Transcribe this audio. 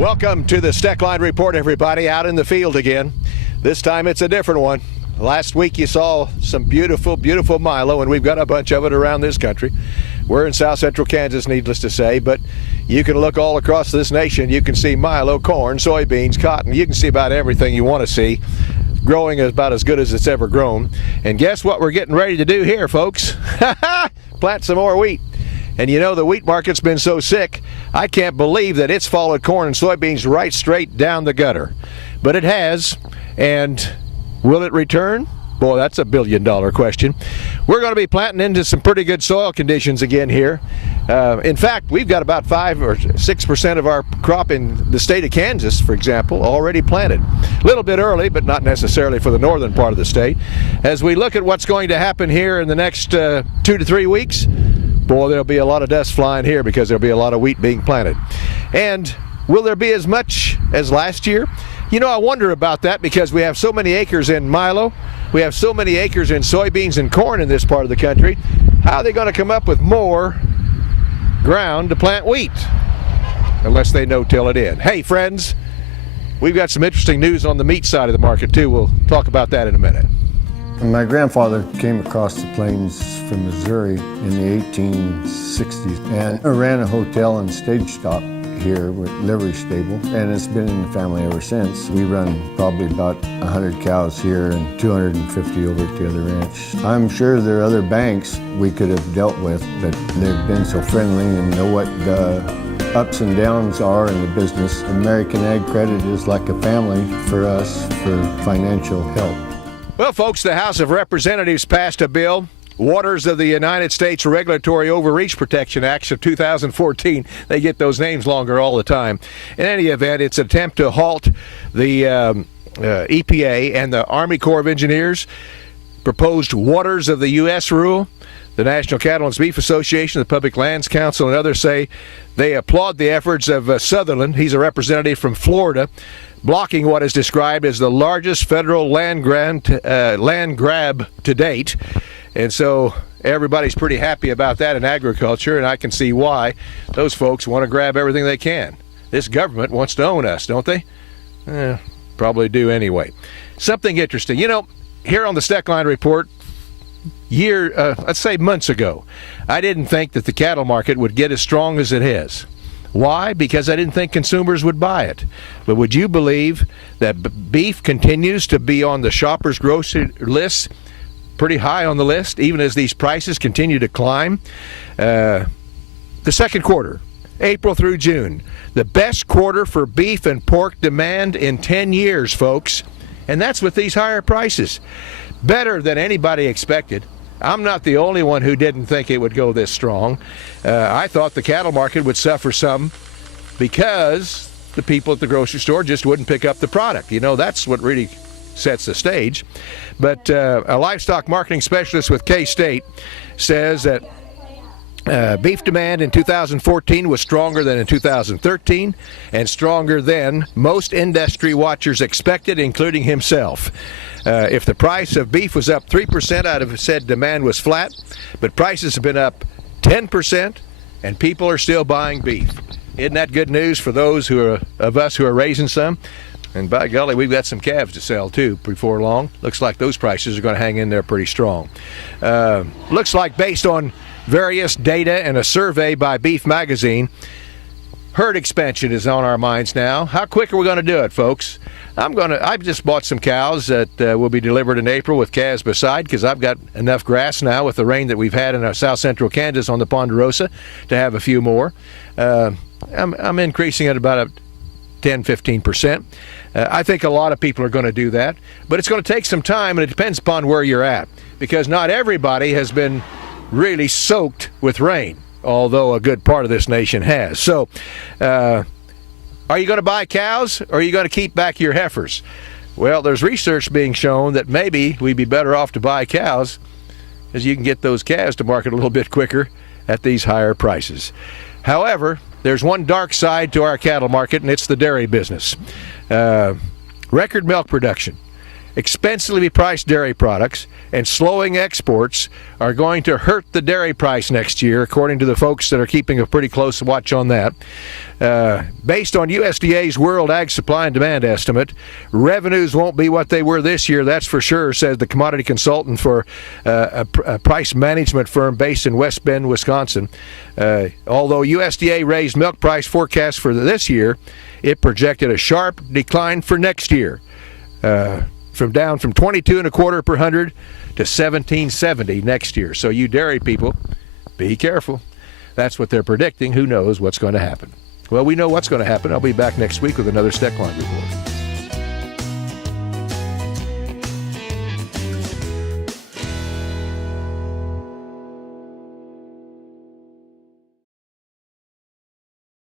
Welcome to the Steckline Report, everybody, out in the field again. This time it's a different one. Last week you saw some beautiful, beautiful milo, and we've got a bunch of it around this country. We're in south central Kansas, needless to say, but you can look all across this nation. You can see milo, corn, soybeans, cotton. You can see about everything you want to see. Growing is about as good as it's ever grown. And guess what we're getting ready to do here, folks? Plant some more wheat. And you know, the wheat market's been so sick, I can't believe that it's followed corn and soybeans right straight down the gutter. But it has, and will it return? Boy, that's a billion-dollar question. We're going to be planting into some pretty good soil conditions again here. In fact, we've got about 5 or 6% of our crop in the state of Kansas, for example, already planted. A little bit early, but not necessarily for the northern part of the state. As we look at what's going to happen here in the next 2 to 3 weeks, boy, there'll be a lot of dust flying here because there'll be a lot of wheat being planted. And will there be as much as last year? You know, I wonder about that because we have so many acres in milo. We have so many acres in soybeans and corn in this part of the country. How are they going to come up with more ground to plant wheat? Unless they no-till it in. Hey, friends, we've got some interesting news on the meat side of the market, too. We'll talk about that in a minute. My grandfather came across the plains from Missouri in the 1860s and ran a hotel and stage stop here with livery stable, and it's been in the family ever since. We run probably about 100 cows here and 250 over at the other ranch. I'm sure there are other banks we could have dealt with, but they've been so friendly and know what the ups and downs are in the business. American Ag Credit is like a family for us for financial help. Well, folks, the House of Representatives passed a bill, Waters of the United States Regulatory Overreach Protection Acts of 2014. They get those names longer all the time. In any event, it's an attempt to halt the EPA and the Army Corps of Engineers proposed Waters of the U.S. rule. The National Cattle and Beef Association, the Public Lands Council, and others say they applaud the efforts of Sutherland. He's a representative from Florida, blocking what is described as the largest federal land grab to date. And so everybody's pretty happy about that in agriculture, and I can see why. Those folks want to grab everything they can. This government wants to own us, don't they? Probably do anyway. Something interesting. You know, here on the Steckline Report, let's say months ago, I didn't think that the cattle market would get as strong as it has. Why? Because I didn't think consumers would buy it. But would you believe that beef continues to be on the shoppers' grocery list, pretty high on the list, even as these prices continue to climb? The second quarter, April through June, the best quarter for beef and pork demand in 10 years, folks. And that's with these higher prices. Better than anybody expected. I'm not the only one who didn't think it would go this strong. I thought the cattle market would suffer some because the people at the grocery store just wouldn't pick up the product. You know, that's what really sets the stage. But a livestock marketing specialist with K-State says that beef demand in 2014 was stronger than in 2013 and stronger than most industry watchers expected, including himself. If the price of beef was up 3%, I'd have said demand was flat, but prices have been up 10%, and people are still buying beef. Isn't that good news for those of us who are raising some? And by golly, we've got some calves to sell too before long. Looks like those prices are going to hang in there pretty strong. Looks like based on various data and a survey by Beef Magazine, herd expansion is on our minds now. How quick are we going to do it, folks? I've just bought some cows that will be delivered in April with calves beside, because I've got enough grass now with the rain that we've had in our south central Kansas on the Ponderosa to have a few more. I'm increasing it about 10-15%. I think a lot of people are going to do that, but it's going to take some time, and it depends upon where you're at, because not everybody has been really soaked with rain, although a good part of this nation has. So are you going to buy cows, or are you going to keep back your heifers? Well, there's research being shown that maybe we'd be better off to buy cows, as you can get those calves to market a little bit quicker at these higher prices. However, there's one dark side to our cattle market, and it's the dairy business. Record milk production. expensively priced dairy products and slowing exports are going to hurt the dairy price next year, according to the folks that are keeping a pretty close watch on that. Based on USDA's World Ag Supply and Demand estimate, revenues won't be what they were this year, that's for sure, says the commodity consultant for a price management firm based in West Bend, Wisconsin. Although USDA raised milk price forecast for this year, it projected a sharp decline for next year, down from 22 and a quarter per hundred to 17.70 next year. So you dairy people, be careful. That's what they're predicting. Who knows what's going to happen? Well, we know what's going to happen. I'll be back next week with another Steckline report.